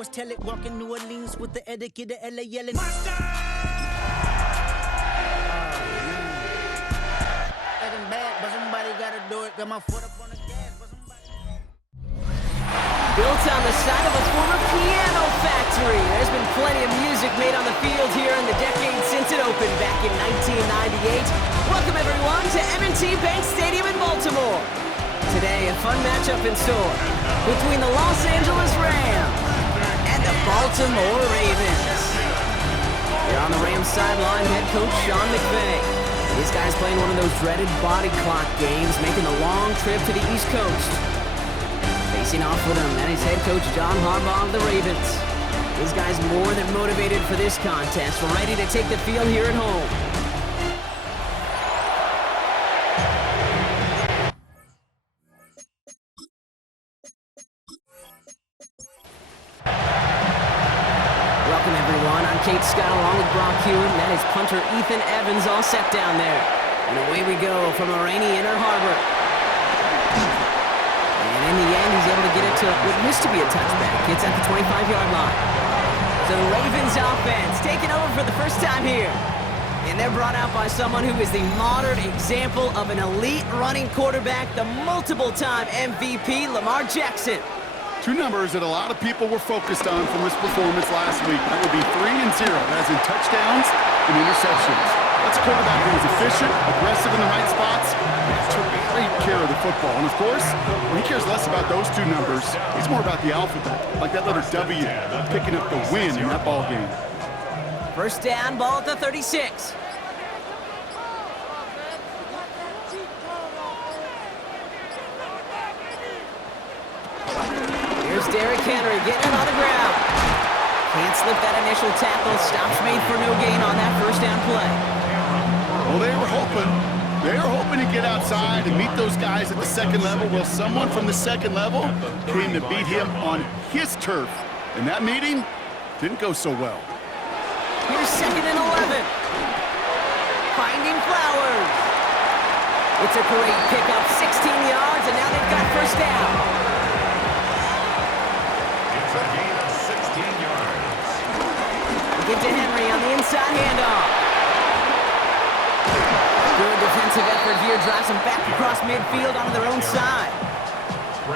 always tell it. Walking New Orleans with the etiquette of LA yelling. Bad, but somebody gotta do it. Got my foot up on the gas, but somebody... Built on the side of a former piano factory, there's been plenty of music made on the field here in the decade since it opened back in 1998. Welcome everyone to M&T Bank Stadium in Baltimore. Today, a fun matchup in store between the Los Angeles Rams and the Baltimore Ravens. Here on the Rams sideline, head coach Sean McVay. These guys playing one of those dreaded body clock games, making the long trip to the East Coast. Facing off with him, that is head coach John Harbaugh of the Ravens. These guys more than motivated for this contest, ready to take the field here at home. Welcome everyone, I'm Kate Scott along with Brock Hewitt, and that is punter Ethan Evans all set down there. And away we go from a rainy Inner Harbor. And in the end, he's able to get it to what used to be a touchback. It's at the 25-yard line. So the Ravens offense taking over for the first time here. And they're brought out by someone who is the modern example of an elite running quarterback, the multiple-time MVP, Lamar Jackson. Two numbers that a lot of people were focused on from his performance last week. That would be 3 and 0, as in touchdowns and interceptions. That's a quarterback who was efficient, aggressive in the right spots, and took great care of the football. And of course, he cares less about those two numbers. He's more about the alphabet, like that letter W, picking up the win in that ball game. First down, ball at the 36. Here's Derrick Henry getting it on the ground. Can't slip that initial tackle. Stops made for no gain on that first down play. Well, they were hoping to get outside and meet those guys at the second level. Well, someone from the second level came to beat him on his turf. And that meeting didn't go so well. Here's 2nd and 11. Finding Flowers. It's a great pickup, 16 yards, and now they've got first down. Get to Henry on the inside handoff. Good defensive effort here. Drives them back across midfield onto their own side.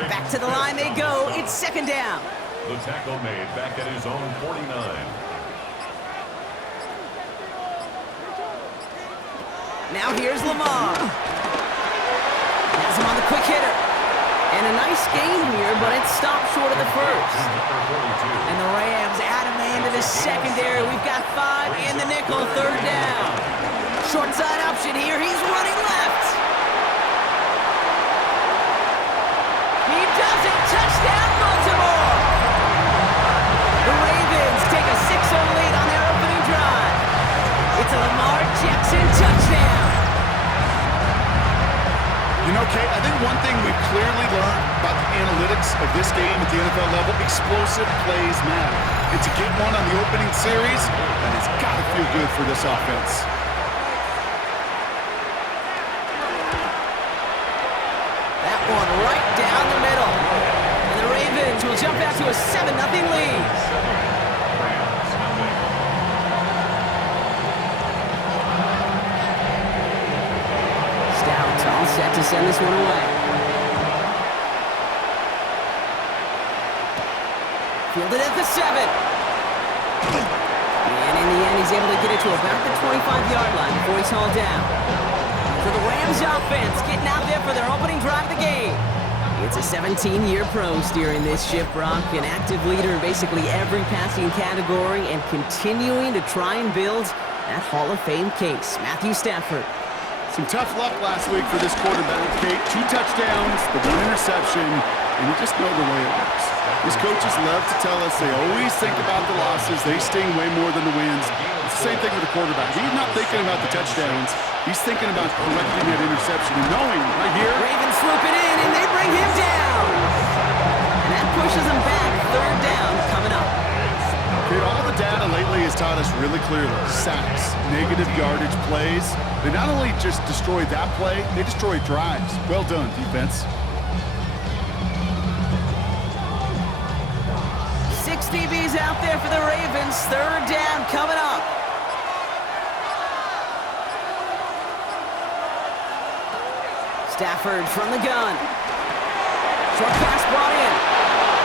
Back to the line they go. It's 2nd down. The tackle made back at his own 49. Now here's Lamar. Has him on the quick hitter. And a nice gain here, but it stopped short of the first. And the Rams add a man to the secondary. We've got 5 in the nickel, 3rd down. Short side option here. He's running left. He does it. Touchdown, Baltimore. The Ravens take a 6-0 lead on their opening drive. It's a Lamar Jackson touchdown. You know, Kate, I think one thing we've clearly learned about the analytics of this game at the NFL level, explosive plays matter. And to get one on the opening series, that has got to feel good for this offense. That one right down the middle. And the Ravens will jump out to a 7-0 lead. All set to send this one away. Fielded at the 7. And in the end, he's able to get it to about the 25-yard line before he's hauled down. So the Rams offense getting out there for their opening drive of the game. It's a 17-year pro steering this ship, Brock, an active leader in basically every passing category and continuing to try and build that Hall of Fame case. Matthew Stafford. Some tough luck last week for this quarterback, Kate. 2 touchdowns, the 1 interception, and you just know the way it works. These coaches love to tell us they always think about the losses. They sting way more than the wins. It's the same thing with the quarterback. He's not thinking about the touchdowns. He's thinking about correcting that interception and knowing right here. Ravens swoop it in, and they bring him down. And that pushes him back. 3rd down coming up. Kate, all the data lately has taught us really clearly. Sacks, negative yardage plays. They not only just destroyed that play, they destroyed drives. Well done, defense. 6 DB DBs out there for the Ravens. Third down coming up. Stafford from the gun. Short pass brought in.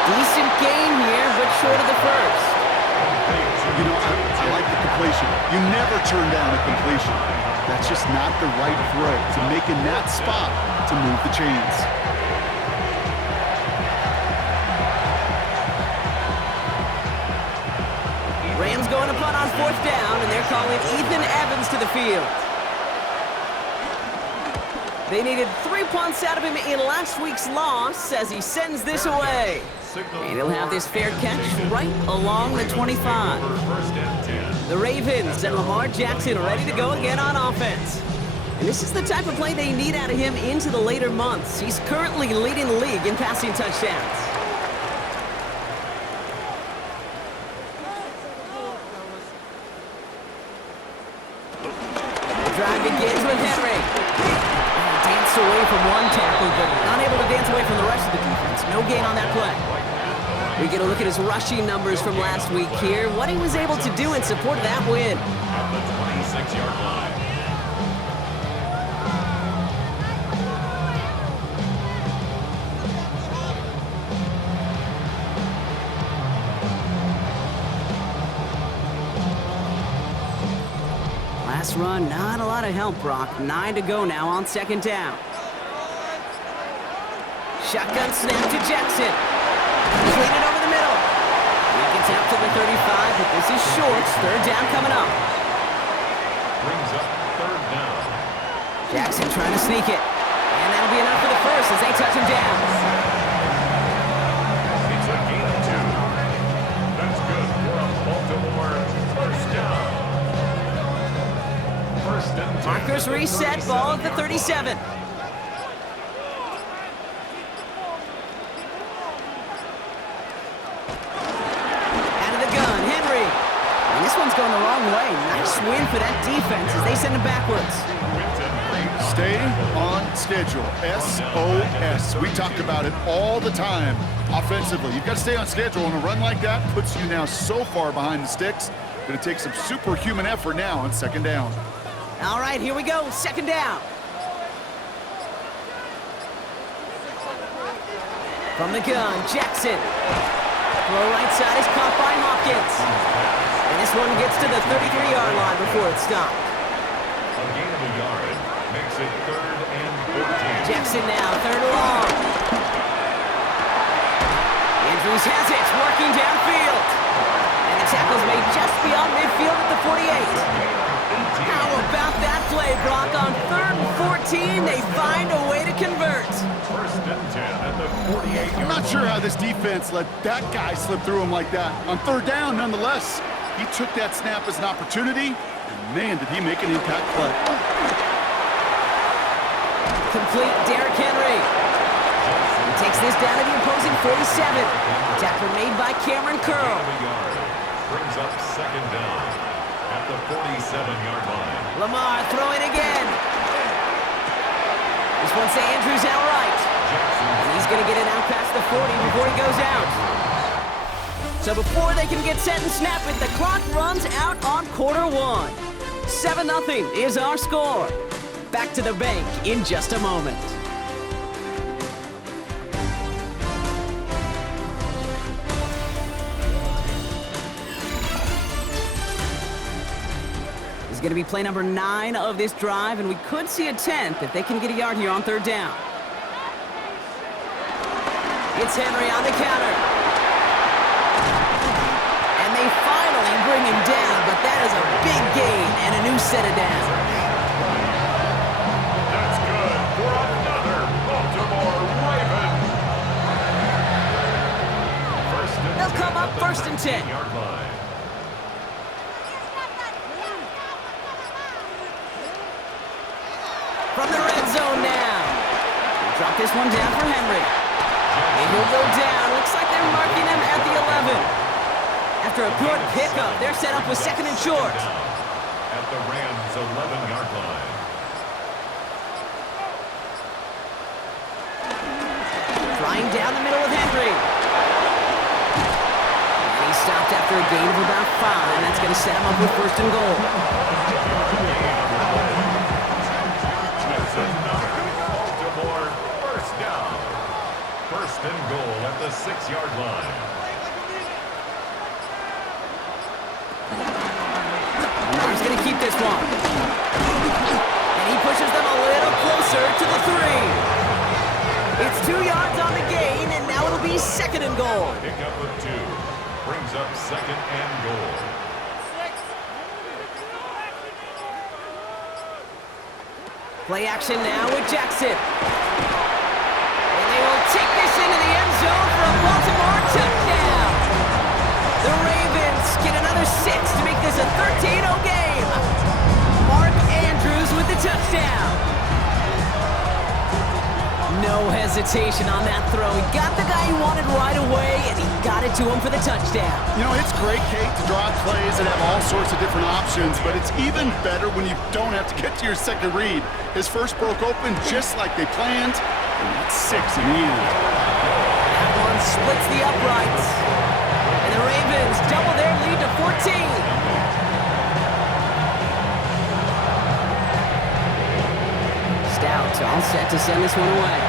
Decent gain here, but short of the first. You know, I like the completion. You never turn down a completion. That's just not the right throw to make in that spot to move the chains. Rams going to punt on fourth down, and they're calling Ethan Evans to the field. They needed 3 punts out of him in last week's loss as he sends this away. And he'll have this fair catch right along the 25. The Ravens and Lamar Jackson ready to go again on offense. And this is the type of play they need out of him into the later months. He's currently leading the league in passing touchdowns. The drive begins with Henry. Danced away from one tackle, but unable to dance away from the rest of the defense. No gain on that play. We get a look at his rushing numbers from last week here, what he was able to do in support of that win. At the 26-yard line. Last run, not a lot of help, Brock. 9 to go now on second down. Shotgun snap to Jackson. Clean it over the middle. He gets out to the 35, but this is short. Third down coming up. Brings up third down. Jackson trying to sneak it. And that'll be enough for the first as they touch him down. It's a gain of 2. That's good for a Baltimore first down. First and 10. Markers reset, ball at the 37. Going the wrong way. Nice win for that defense as they send him backwards. Stay on schedule. SOS. We talk about it all the time offensively. You've got to stay on schedule, and a run like that puts you now so far behind the sticks. Going to take some superhuman effort now on second down. All right, here we go. Second down. From the gun, Jackson. Throw right side is caught by Hopkins. And this one gets to the 33-yard line before it's stopped. A gain of a yard makes it third and 14. Jackson now, third and long. Andrews has it, working downfield. And the tackle's made just beyond midfield at the 48. How about that play, Brock? On third and 14, they find a way to convert. First and 10 at the 48. I'm not sure how this defense let that guy slip through him like that. On third down, nonetheless, he took that snap as an opportunity, and man, did he make an impact play. Complete Derrick Henry. He takes this down to the opposing 47. Tackle made by Cameron Curl. Brings up second down at the 47-yard line. Lamar throwing again. This one's to Andrews outright. And he's going to get it out past the 40 before he goes out. So before they can get set and snap it, the clock runs out on quarter one. 7-0 is our score. Back to the bank in just a moment. This is going to be play number 9 of this drive, and we could see a 10th if they can get a yard here on third down. It's Henry on the counter. They finally bring him down, but that is a big gain and a new set of downs. That's good for another Baltimore Raven. They'll come up first and 10. From the red zone now. They drop this one down for Henry. And he'll go down. Looks like they're marking him at the 11. After a good pickup, they're set up with second and short. At the Rams' 11-yard line. Flying down the middle with Henry. And he's stopped after a gain of about 5. That's going to set him up with first and goal. That's another Baltimore first down. First and goal at the 6-yard line. He's going to keep this one. And he pushes them a little closer to the 3. It's 2 yards on the gain, and now it'll be second and goal. Pick up of 2. Brings up second and goal. Play action now with Jackson. And they will take this into the end zone for a Baltimore touchdown. The Ravens get another 6 to make this a 13-0 game. Mark Andrews with the touchdown. No hesitation on that throw. He got the guy he wanted right away, and he got it to him for the touchdown. You know, it's great, Kate, to draw plays and have all sorts of different options, but it's even better when you don't have to get to your second read. His first broke open just like they planned, and that's 6 in the end. That one splits the uprights, and the Ravens double their lead to 14. Stout all set to send this one away.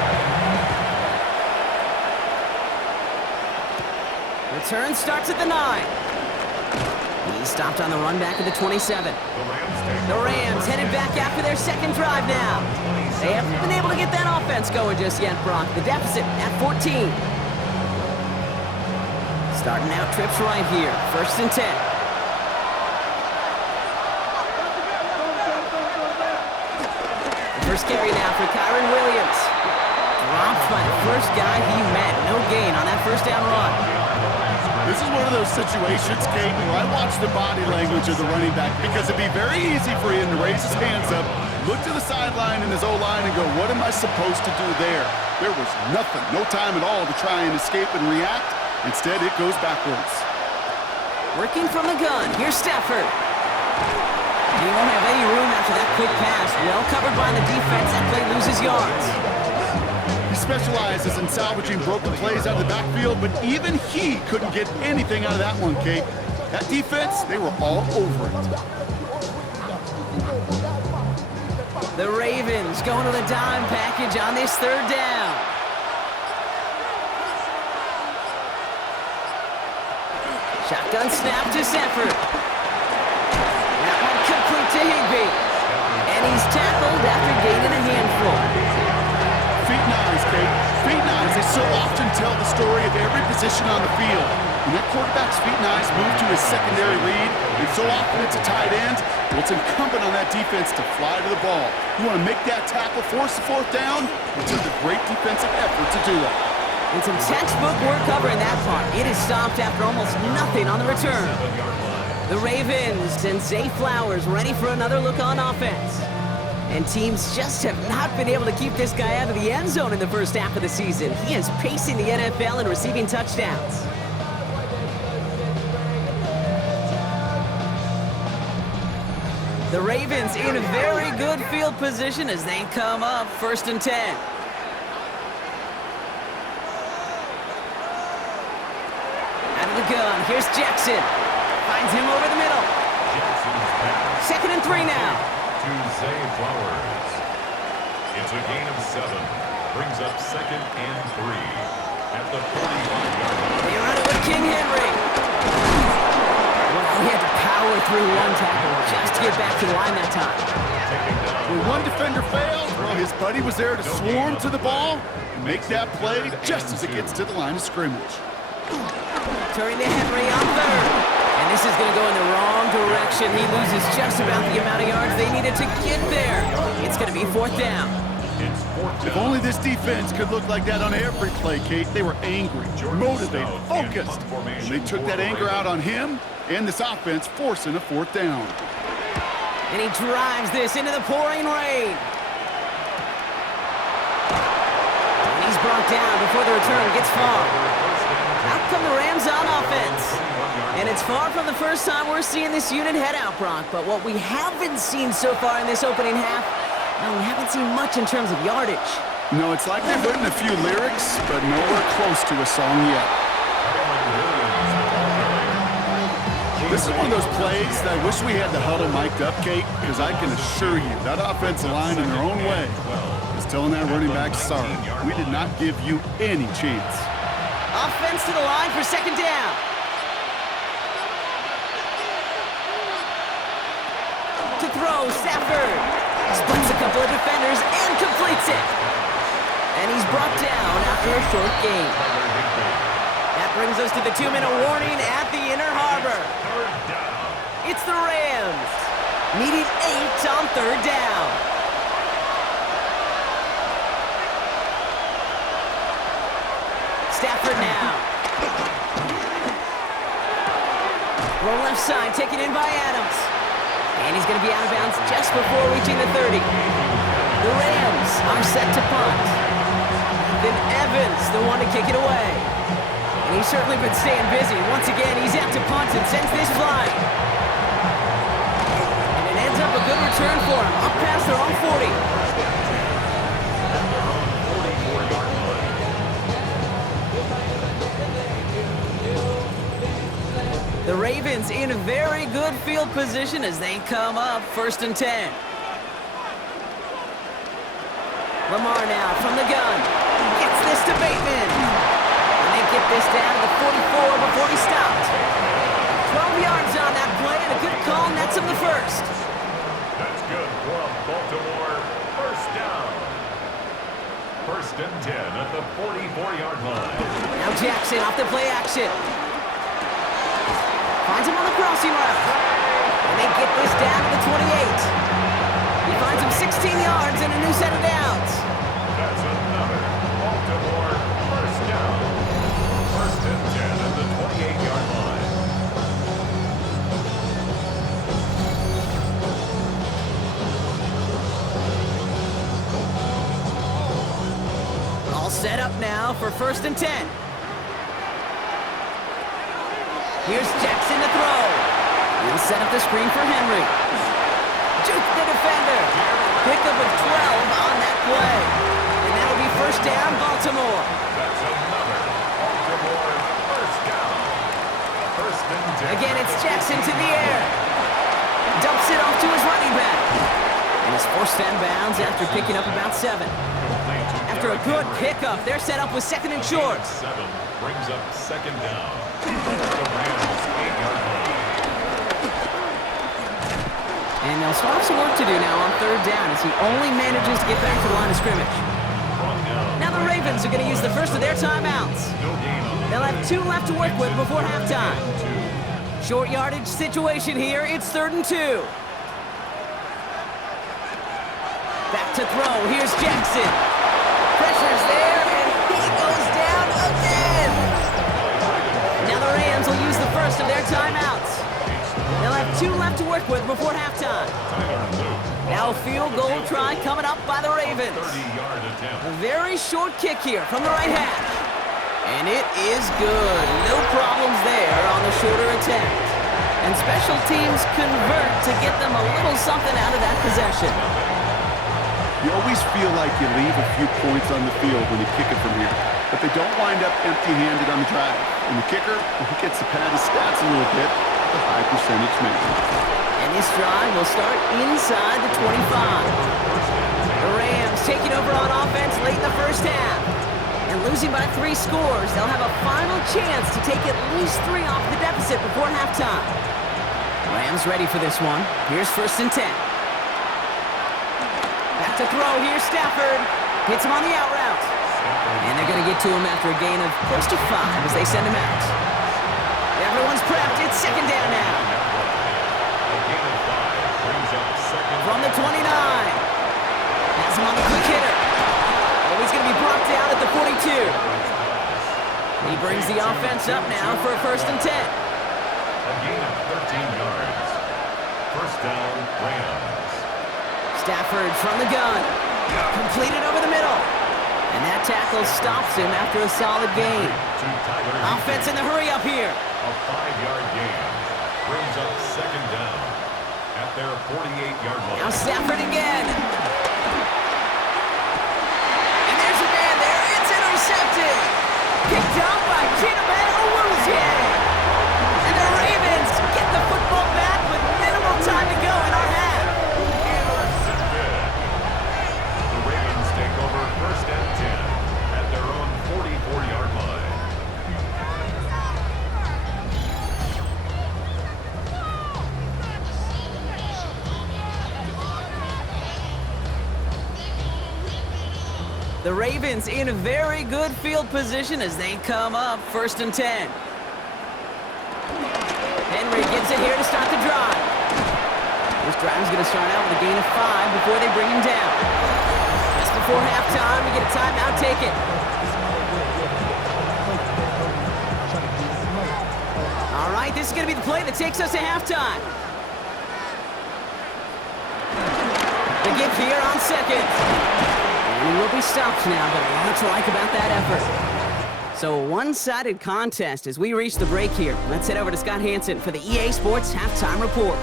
Return starts at the 9. He's stopped on the run back at the 27. The Rams headed back after their second drive now. They haven't been able to get that offense going just yet, Brock. The deficit at 14. Starting out trips right here. First and 10. First carry now for Kyron Williams. Dropped by the first guy he met. No gain on that first down run. This is one of those situations, Kate, where I watch the body language of the running back because it'd be very easy for him to raise his hands up, look to the sideline in his O-line and go, what am I supposed to do there? There was nothing, no time at all to try and escape and react. Instead, it goes backwards. Working from the gun. Here's Stafford. He won't have any room after that quick pass. Well covered by the defense. That play loses yards. He specializes in salvaging broken plays out of the backfield, but even he couldn't get anything out of that one, Kate. That defense, they were all over it. The Ravens going to the dime package on this third down. Shotgun snap to Stafford. That one complete to Higbee. And he's tackled after gaining a handful. Feet and eyes, Kate. Feet and eyes, they so often tell the story of every position on the field. When that quarterback's feet and eyes move to his secondary read, and so often it's a tight end, well, it's incumbent on that defense to fly to the ball. You want to make that tackle, force the fourth down, it took a great defensive effort to do it. And some textbook work covering that part. It is stopped after almost nothing on the return. The Ravens and Zay Flowers ready for another look on offense. And teams just have not been able to keep this guy out of the end zone in the first half of the season. He is pacing the NFL and receiving touchdowns. The Ravens in a very good field position as they come up first and 10. The gun. Here's Jackson. Finds him over the middle. Second and 3 now. To Zay Flowers. It's a gain of 7. Brings up second and 3 at the 45-yard line. They run it with King Henry. Well, he had to power through one tackle just to get back to the line that time. When one defender failed, well, his buddy was there to swarm to the ball and make that play just as it gets to the line of scrimmage. Turning to Henry on third. And this is going to go in the wrong direction. He loses just about the amount of yards they needed to get there. It's going to be fourth down. If only this defense could look like that on every play, Kate. They were angry, motivated, focused. And they took that anger out on him and this offense, forcing a fourth down. And he drives this into the pouring rain. And he's brought down before the return gets far. Out come the Rams on offense. And it's far from the first time we're seeing this unit head out, Brock. But what we haven't seen so far in this opening half, well, we haven't seen much in terms of yardage. No, it's like they've written a few lyrics, but nowhere close to a song yet. This is one of those plays that I wish we had the huddle mic'd up, Kate, because I can assure you that offensive line in their own way is telling that running back, sorry, we did not give you any chance. Offense to the line for second down. To throw, Stafford. Splits a couple of defenders and completes it. And he's brought down after a short gain. That brings us to the 2-minute warning at the Inner Harbor. It's the Rams. Needing 8 on third down. Stafford now. Roll left side, taken in by Adams. And he's going to be out of bounds just before reaching the 30. The Rams are set to punt. Then Evans, the one to kick it away. And he's certainly been staying busy. Once again, he's out to punt and sends this flying. And it ends up a good return for him, up past their own 40. The Ravens in a very good field position as they come up 1st and 10. Lamar now from the gun. Gets this to Bateman. And they get this down to the 44 before he stopped. 12 yards on that play and a good call nets him the first. That's good from Baltimore. First down. 1st and 10 at the 44-yard line. Now Jackson off the play action. Finds him on the crossing route. And they get this down to the 28. He finds him 16 yards and a new set of downs. That's another Baltimore first down. 1st and 10 at the 28-yard line. All set up now for 1st and 10. Here's Jackson to throw. He'll set up the screen for Henry. Juke the defender. Pickup of 12 on that play. And that'll be 1st down, Baltimore. That's another Baltimore first down. 1st and 10. Again, it's Jackson to the air. Dumps it off to his running back. And he's forced out of bounds after picking up about 7. After a good pickup, they're set up with 2nd and short. 7 brings up 2nd down. The Rams 8-yard line. And they'll still have some work to do now on 3rd down as he only manages to get back to the line of scrimmage. Now the Ravens are going to use the first of their timeouts. They'll have 2 left to work with before halftime. Short yardage situation here. It's 3rd and 2. Back to throw. Here's Jackson. Pressure's there, and he goes down again. Now the Rams will use the first of their timeouts. They'll have 2 left to work with before halftime. Now a field goal try coming up by the Ravens. A very short kick here from the right hash. And it is good. No problems there on the shorter attempt. And special teams convert to get them a little something out of that possession. You always feel like you leave a few points on the field when you kick it from here, but they don't wind up empty-handed on the drive. And the kicker, he gets to pad his stats a little bit, the high percentage man. And this drive will start inside the 25. The Rams taking over on offense late in the first half. And losing by 3 scores, they'll have a final chance to take at least 3 off the deficit before halftime. Rams ready for this one. Here's 1st and 10. Back to throw. Here's Stafford. Hits him on the out route. And they're going to get to him after a gain of close to 5 as they send him out. Everyone's prepped. It's 2nd down now. From the 29. Has him on the quick hitter. Oh, he's going to be brought down at the 42. He brings the offense up now for a 1st and 10. A gain of 13 yards. 1st down, Rams. Stafford from the gun. Completed over the middle. And that tackle stops him after a solid gain. Offense in the hurry up here. A 5-yard gain. Brings up 2nd down at their 48-yard line. Now Stafford again. And there's a man there. It's intercepted. Picked up by Kinaman Owuzie. And the Ravens get the The Ravens in a very good field position as they come up 1st and 10. Henry gets it here to start the drive. This drive is going to start out with a gain of 5 before they bring him down. Just before halftime, we get a timeout taken. All right, this is going to be the play that takes us to halftime. The give here on 2nd. And he will be stopped now, but a lot to like about that effort. So a one-sided contest as we reach the break here. Let's head over to Scott Hansen for the EA Sports Halftime Report.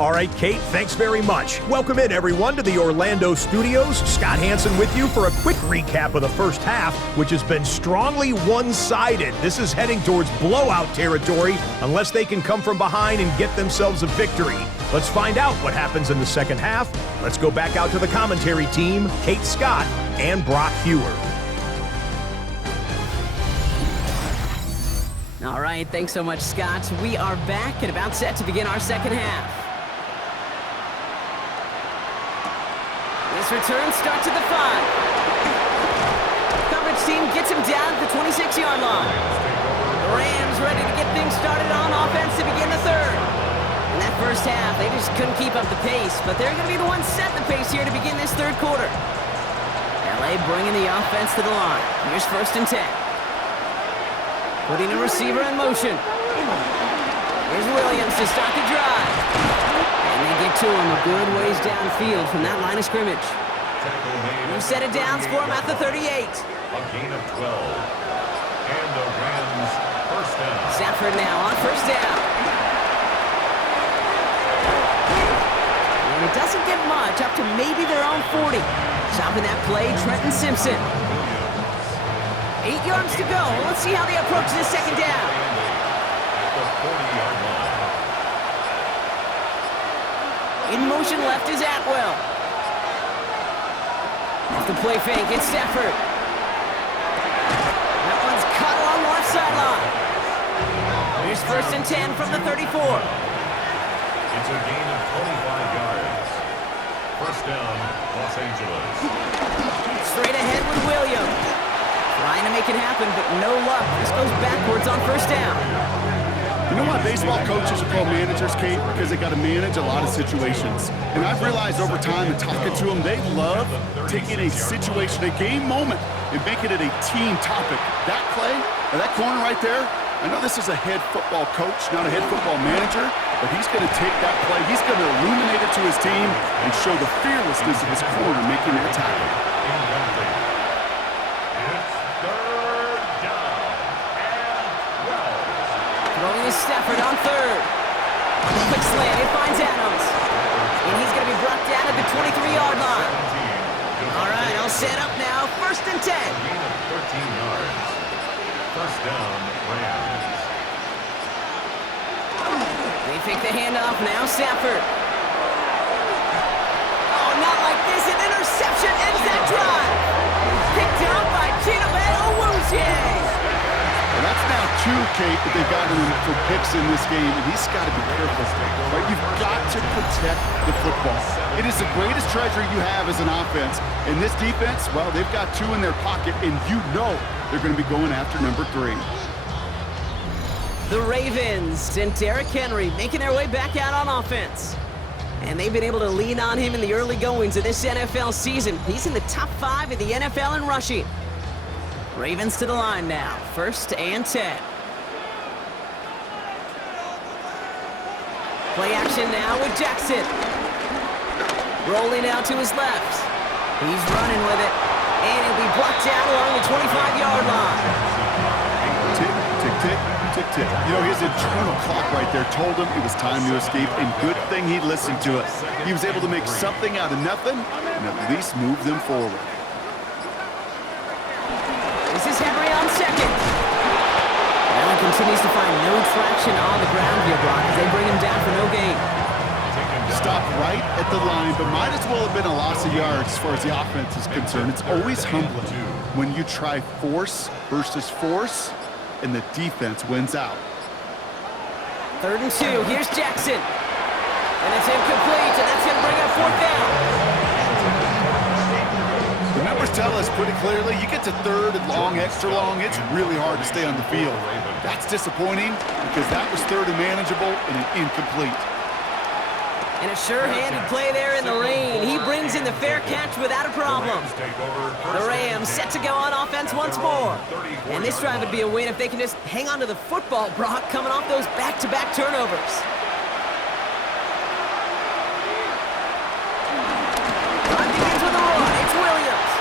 All right, Kate, thanks very much. Welcome in, everyone, to the Orlando studios. Scott Hansen with you for a quick recap of the first half, which has been strongly one-sided. This is heading towards blowout territory unless they can come from behind and get themselves a victory. Let's find out what happens in the second half. Let's go back out to the commentary team, Kate Scott and Brock Hewer. All right, thanks so much, Scott. We are back and about set to begin our second half. This return starts at the 5. Coverage team gets him down at the 26-yard line. The Rams ready to get things started on offense to begin the third. In that first half, they just couldn't keep up the pace, but they're going to be the ones setting the pace here to begin this third quarter. LA bringing the offense to the line. Here's 1st and 10. Putting a receiver in motion. Here's Williams to start the drive. And they get to him a good ways downfield from that line of scrimmage. Who set it down for him at the 38. A gain of 12. And the Rams first down. Stafford now on 1st down. And it doesn't get much, up to maybe their own 40. Stopping that play, Trenton Simpson. 8 yards to go. Let's see how they approach this second down. At the 40-yard line. In motion left is Atwell. Off the play fake, it's Stafford. That one's cut along the left sideline. Here's 1st and 10 from the 34. It's a gain of 25 yards. First down, Los Angeles. Straight ahead with Williams. Trying to make it happen, but no luck. This goes backwards on 1st down. You know why baseball coaches are called managers, Kate? Because they got to manage a lot of situations. And I've realized over time and talking to them, they love taking a situation, a game moment, and making it a team topic. That play, or that corner right there, I know this is a head football coach, not a head football manager, but he's going to take that play, he's going to illuminate it to his team and show the fearlessness of his corner making that tackle. Throwing is Stafford on 3rd. On the quick slant, it finds Adams. And he's going to be brought down at the 23-yard line. All right, all set up now. 1st and 10. Gain of 13 yards. First down, Rams. They fake the handoff now. Stafford. Oh, not like this. An interception ends that drive. Picked out by Chidobe Awuzie. Well, that's now 2, Kate, that they've gotten him for picks in this game, and he's got to be careful. Right? You've got to protect the football. It is the greatest treasure you have as an offense. And this defense, well, they've got 2 in their pocket, and you know they're going to be going after number 3. The Ravens and Derrick Henry making their way back out on offense. And they've been able to lean on him in the early goings of this NFL season. He's in the top 5 in the NFL in rushing. Ravens to the line now. 1st and 10. Play action now with Jackson. Rolling out to his left. He's running with it. And he'll be blocked down along the 25-yard line. Tick, tick, tick, tick, tick. You know, his internal clock right there told him it was time to escape, and good thing he listened to it. He was able to make something out of nothing and at least move them forward. This is Henry on 2nd. Allen continues to find no traction on the ground here, Brock, as they bring him down for no gain. Stopped right at the line, but might as well have been a loss of yards as far as the offense is concerned. It's always humbling when you try force versus force, and the defense wins out. 3rd and 2. Here's Jackson. And it's incomplete, and that's going to bring up 4th down. Remember tell us pretty clearly, you get to third and long, extra long, it's really hard to stay on the field. That's disappointing because that was third and manageable and an incomplete. And a sure-handed play there in the rain. He brings in the fair catch without a problem. The Rams set to go on offense once more. And this drive would be a win if they can just hang on to the football, Brock, coming off those back-to-back turnovers. Drive begins with a run. It's Williams.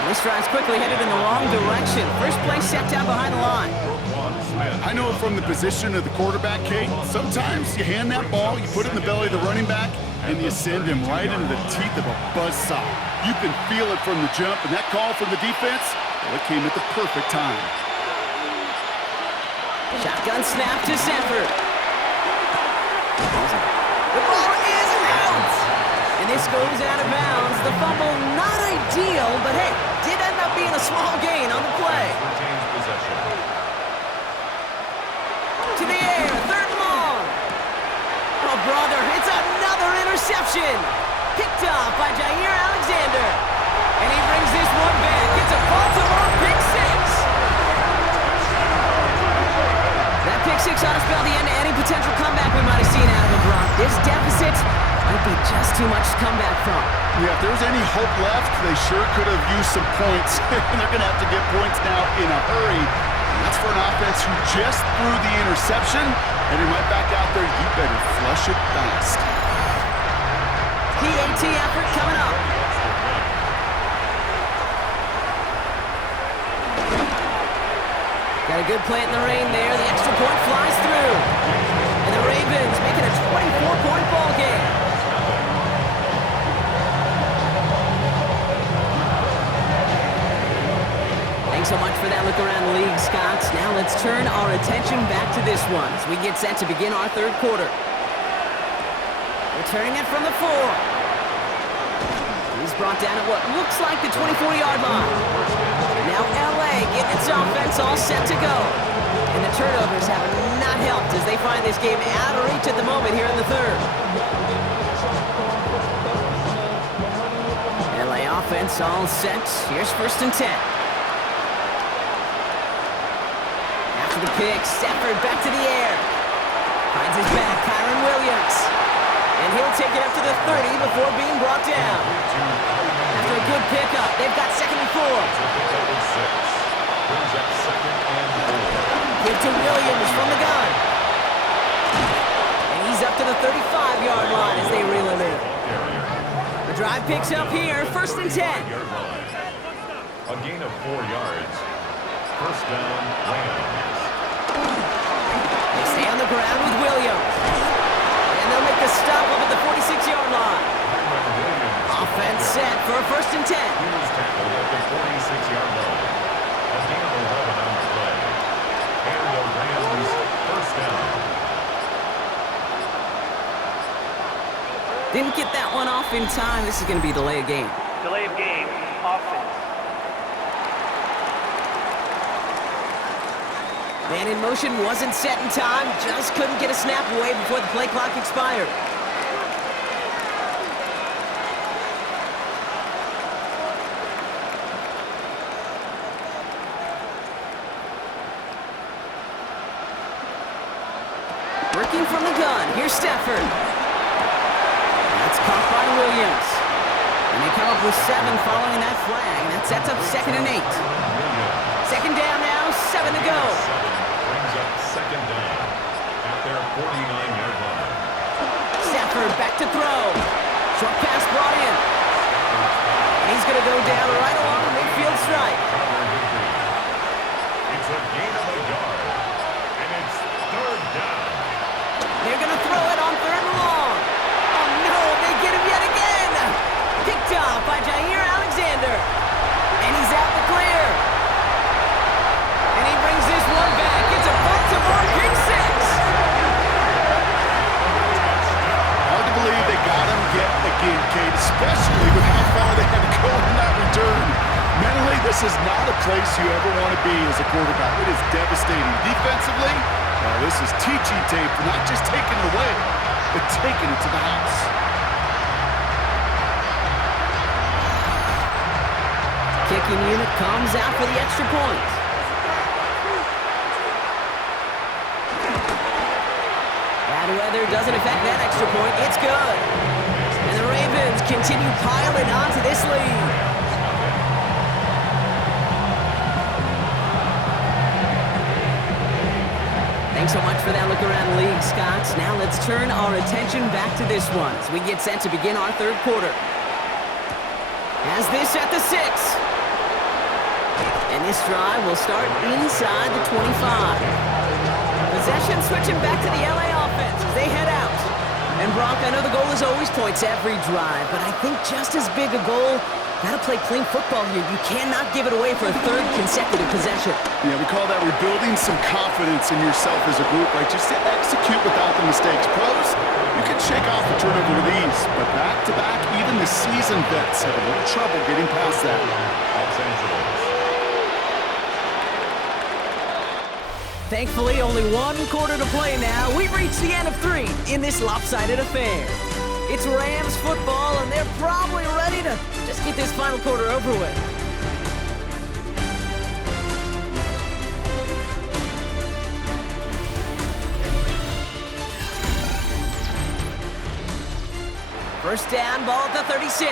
And this drive's quickly headed in the wrong direction. First play set down behind the line. I know from the position of the quarterback, Kate, sometimes you hand that ball, you put it in the belly of the running back, and you send him right into the teeth of a buzzsaw. You can feel it from the jump, and that call from the defense, well, it came at the perfect time. Shotgun snap to Sanford. The ball is out! And this goes out of bounds. The fumble, not ideal, but hey, did end up being a small gain on the play. To the air, third and long. Oh, brother, it's another interception. Picked off by Jair Alexander. And he brings this one back. It's a Baltimore pick six. That pick six ought to spell the end to any potential comeback we might have seen out of the Brock. This deficit might be just too much to come back from. Yeah, if there was any hope left, they sure could have used some points. And they're going to have to get points now in a hurry. That's for an offense who just threw the interception, and right back out there, you better flush it fast. PAT effort coming up. Got a good play in the rain there. The extra point flies through. And the Ravens making a 24-point ball game. Thanks so much for that look around the league, Scott. Now let's turn our attention back to this one as we get set to begin our third quarter. Returning it from the 4. He's brought down at what looks like the 24-yard line. Now LA getting its offense all set to go. And the turnovers have not helped as they find this game out of reach at the moment here in the third. LA offense all set. Here's first and 10. The pick, Stafford back to the air. Finds his back, Kyron Williams. And he'll take it up to the 30 before being brought down. After a good pickup, they've got second and 4. Give to Williams from the gun. And he's up to the 35-yard line as they reel him in. The drive picks up here, first and 10. A gain of 4 yards. First down, Rams. They stay on the ground with Williams. And they'll make the stop up at the 46-yard line. Offense set for a first and 10. He was tackled at the 46-yard line. A gain of 11 on the play. And the Rams first down. Didn't get that one off in time. This is going to be delay of game. Delay of game, offense. Man in motion wasn't set in time. Just couldn't get a snap away before the play clock expired. Working from the gun. Here's Stafford. That's caught by Williams. And they come up with 7 following that flag. That sets up second and 8. Second down now, 7 to go. Brings up second down at their 49-yard line. Stafford back to throw. Short pass brought in. And he's going to go down right along the midfield stripe. It's a gain of a yard. And it's third down. They're going to throw it on third and long. Oh no, they get him yet again. Picked off by Jair Alexander. And he's out the clear. And he brings this one back. It's a Baltimore pick six. Hard to believe they got him yet again, Kate, especially with how far they had to go in that return. Mentally, this is not a place you ever want to be as a quarterback. It is devastating. Defensively, well, this is teaching tape for not just taking it away, but taking it to the house. Kicking unit comes out for the extra point. Bad weather doesn't affect that extra point. It's good. And the Ravens continue piling onto this lead. Thanks so much for that look around the league, Scott. Now let's turn our attention back to this one as we get set to begin our third quarter. Has this at the 6. And this drive will start inside the 25. Possession switching back to the LA offense as they head out. And Brock, I know the goal is always points every drive, but I think just as big a goal, gotta play clean football here. You cannot give it away for a third consecutive possession. Yeah, we call that rebuilding some confidence in yourself as a group, right? Just to execute without the mistakes. Pros, you can shake off a turnover with ease, but back-to-back, even the seasoned vets have a little trouble getting past that. Los Angeles. Thankfully, only one quarter to play now. We've reached the end of 3 in this lopsided affair. It's Rams football, and they're probably ready to just get this final quarter over with. First down, ball at the 36.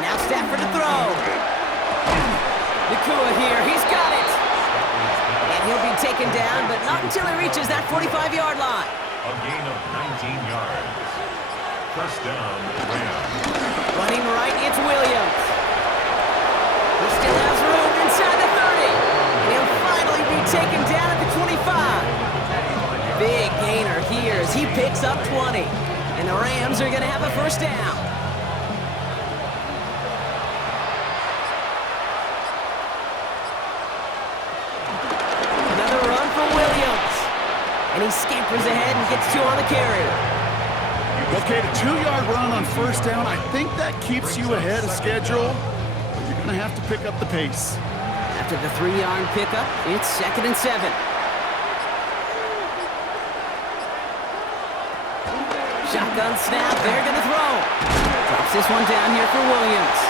Now Stafford to throw. Nakua here, he's got it. And he'll be taken down, but not until he reaches that 45-yard line. A gain of 19 yards. First down, Rams. Running right, it's Williams. He still has room inside the 30. And he'll finally be taken down at the 25. Big gainer here as he picks up 20. And the Rams are going to have a first down. Another run for Williams. And he scampers ahead and gets 2 on the carry. Okay, the 2-yard run on first down, I think that keeps you ahead of schedule, but you're going to have to pick up the pace. After the 3-yard pickup, it's 2nd and 7. Shotgun snap, they're going to throw. Drops this one down here for Williams.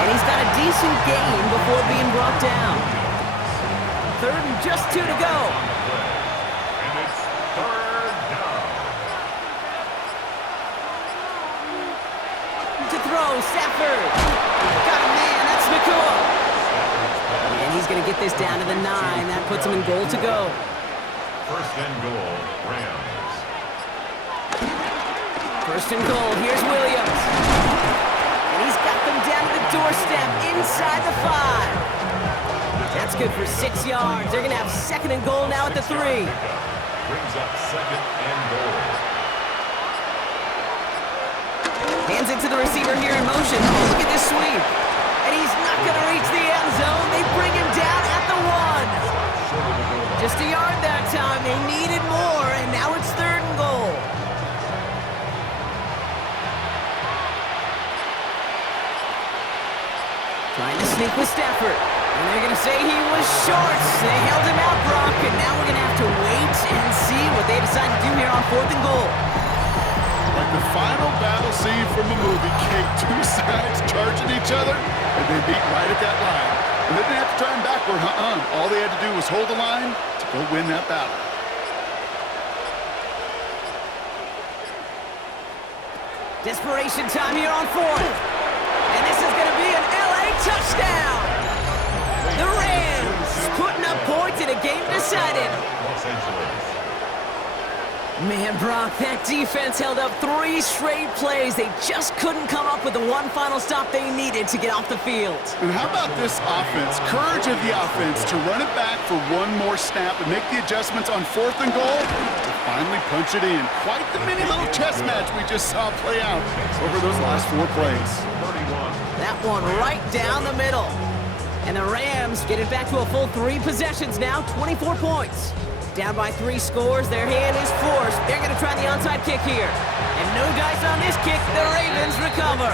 And he's got a decent gain before being brought down. 3rd and just 2 to go. And it's 3rd down. To throw, Stafford. Got a man, that's Nakua. And he's going to get this down to the 9. That puts him in goal to go. First and goal, Rams. First and goal, here's Williams. And he's got them down to the doorstep inside the 5. That's good for 6 yards. They're going to have 2nd and goal now at the 3. Brings up 2nd and goal. Hands it to the receiver here in motion. Oh, look at this sweep. And he's not going to reach the end zone. They bring him down at the 1. Just a yard that time. They needed more, and now it's 3rd and goal. Trying to sneak with Stafford. And they're going to say he was short. They held him out, Brock, and now we're going to have to wait and see what they decide to do here on 4th and goal. Like the final battle scene from a movie, Kate, 2 sides charging each other, and they beat right at that line. And they didn't have to try him backward, All they had to do was hold the line to go win that battle. Desperation time here on 4th. And this is going to be an LA touchdown. The Rams putting up points in a game decided. Los Angeles. Man, Brock, that defense held up 3 straight plays. They just couldn't come up with the one final stop they needed to get off the field. And how about this offense? Courage of the offense to run it back for one more snap and make the adjustments on 4th and goal to finally punch it in. Quite the mini little chess match we just saw play out over those last 4 plays. 31. That one right down the middle. And the Rams get it back to a full 3 possessions now, 24 points. Down by 3 scores, their hand is forced. They're going to try the onside kick here. And no dice on this kick, the Ravens recover.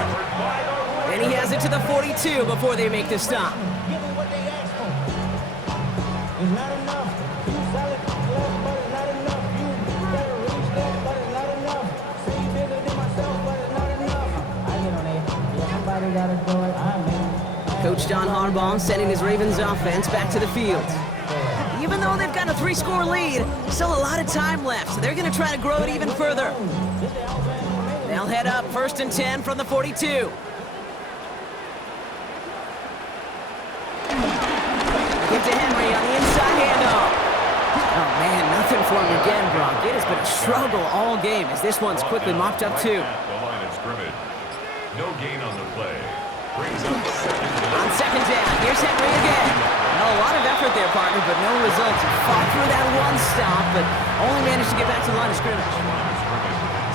And he has it to the 42 before they make the stop. Give them what they asked for. It's not enough. You solid left, but it's not enough. You better release that, but it's not enough. Coach John Harbaugh sending his Ravens offense back to the field. Even though they've got a 3-score lead, still a lot of time left, so they're going to try to grow it even further. They'll head up 1st and 10 from the 42. Give to Henry on the inside handoff. Oh man, nothing for him again, Brock. It has been a struggle all game as this one's quickly mopped up too. The line of scrimmage. No gain on the play. Brings up second down. On 2nd down, here's Henry again. Well, a lot of effort there, partner, but no results. He fought through that one stop, but only managed to get back to the line of scrimmage.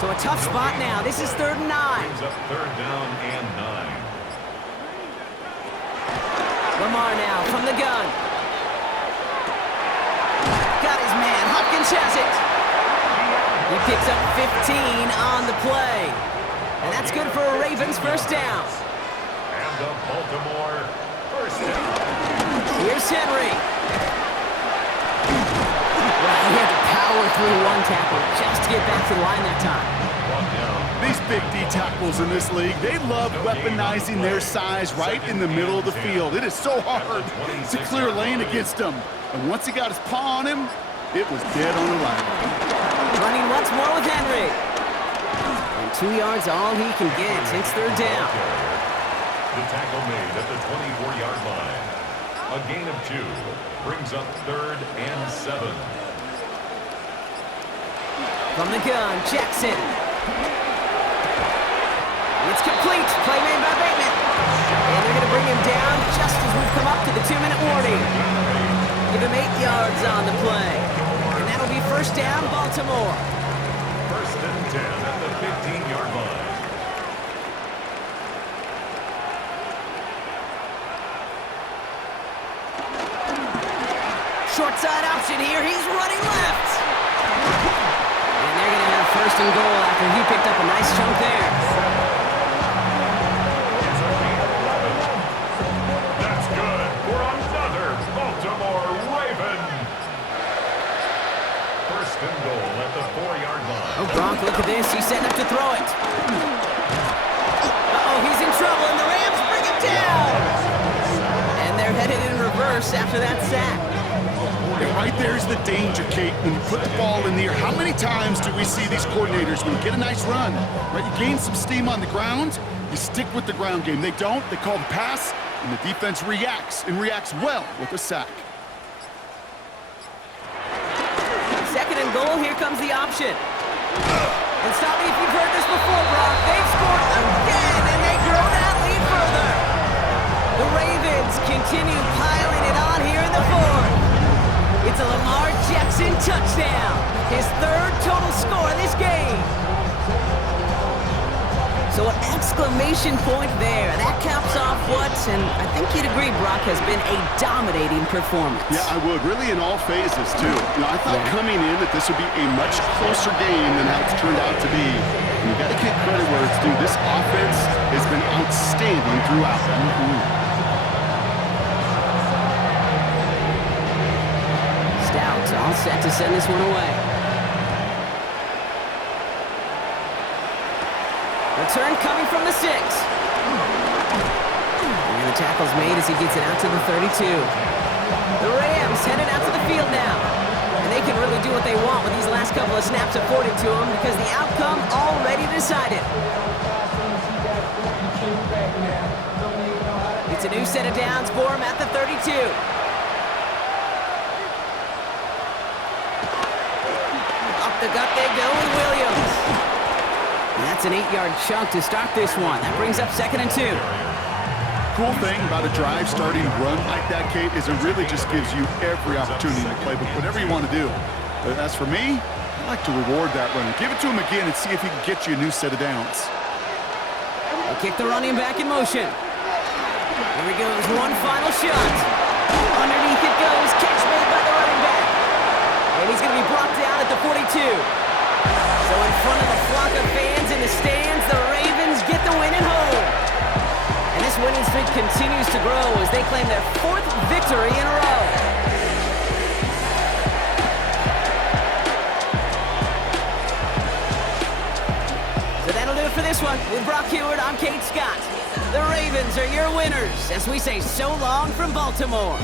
So a tough spot now. This is 3rd and 9. Brings up 3rd down and 9. Lamar now from the gun. Got his man. Hopkins has it. He picks up 15 on the play. And that's good for a Ravens 1st down. And the Baltimore 1st down. Here's Henry. Well, he had to power through one tackle just to get back to the line that time. These big D tackles in this league, they love weaponizing their size right in the middle of the field. It is so hard to clear lane against them. And once he got his paw on him, it was dead on arrival. Running once more with Henry. And 2 yards all he can get. It's 3rd down. The tackle made at the 24-yard line. A gain of 2 brings up 3rd and 7. From the gun, Jackson. It's complete. Play made by Bateman. And they're going to bring him down just as we've come up to the 2-minute warning. Give him 8 yards on the play. And that'll be 1st down, Baltimore. 1st and 10 at the 15-yard line. Short side option here. He's running left. And they're going to have 1st and goal after he picked up a nice chunk there. That's good for another Baltimore Raven. 1st and goal at the 4-yard line. Oh, Gronk, look at this. He's setting up to throw it. Uh-oh, he's in trouble, and the Rams bring him down. And they're headed in reverse after that sack. And right there's the danger, Kate, when you put the ball in the air. How many times do we see these coordinators, when you get a nice run, right, you gain some steam on the ground, you stick with the ground game. They don't. They call the pass, and the defense reacts, and reacts well with a sack. 2nd and goal, here comes the option. And stop me if you've heard this before, Brock. They've scored again, and they grow that lead further. The Ravens continue piling it on here in the 4th. It's a Lamar Jackson touchdown. His 3rd total score in this game. So an exclamation point there. That caps off what, and I think you'd agree, Brock, has been a dominating performance. Yeah, I would. Really in all phases, too. You know, I thought coming in that this would be a much closer game than how it's turned out to be. And you got to give credit where it's due. This offense has been outstanding throughout. Stout all set to send this one away. Return coming from the 6. And the tackle's made as he gets it out to the 32. The Rams headed out to the field now. And they can really do what they want with these last couple of snaps afforded to them because the outcome already decided. It's a new set of downs for him at the 32. Up the gut they go with Williams. And that's an 8-yard chunk to start this one. That brings up 2nd and 2. Cool thing about a drive starting run like that, Kate, is it really just gives you every opportunity to play with whatever you want to do. But as for me, I like to reward that runner. Give it to him again and see if he can get you a new set of downs. They kick the running back in motion. Here he goes, one final shot. Underneath it goes, catch made by the running back. And he's going to be brought down at the 42. So in front of the flock of fans in the stands, the Ravens get the win at home. And this winning streak continues to grow as they claim their 4th victory in a row. So that'll do it for this one. With Brock Heward, I'm Kate Scott. The Ravens are your winners as we say so long from Baltimore.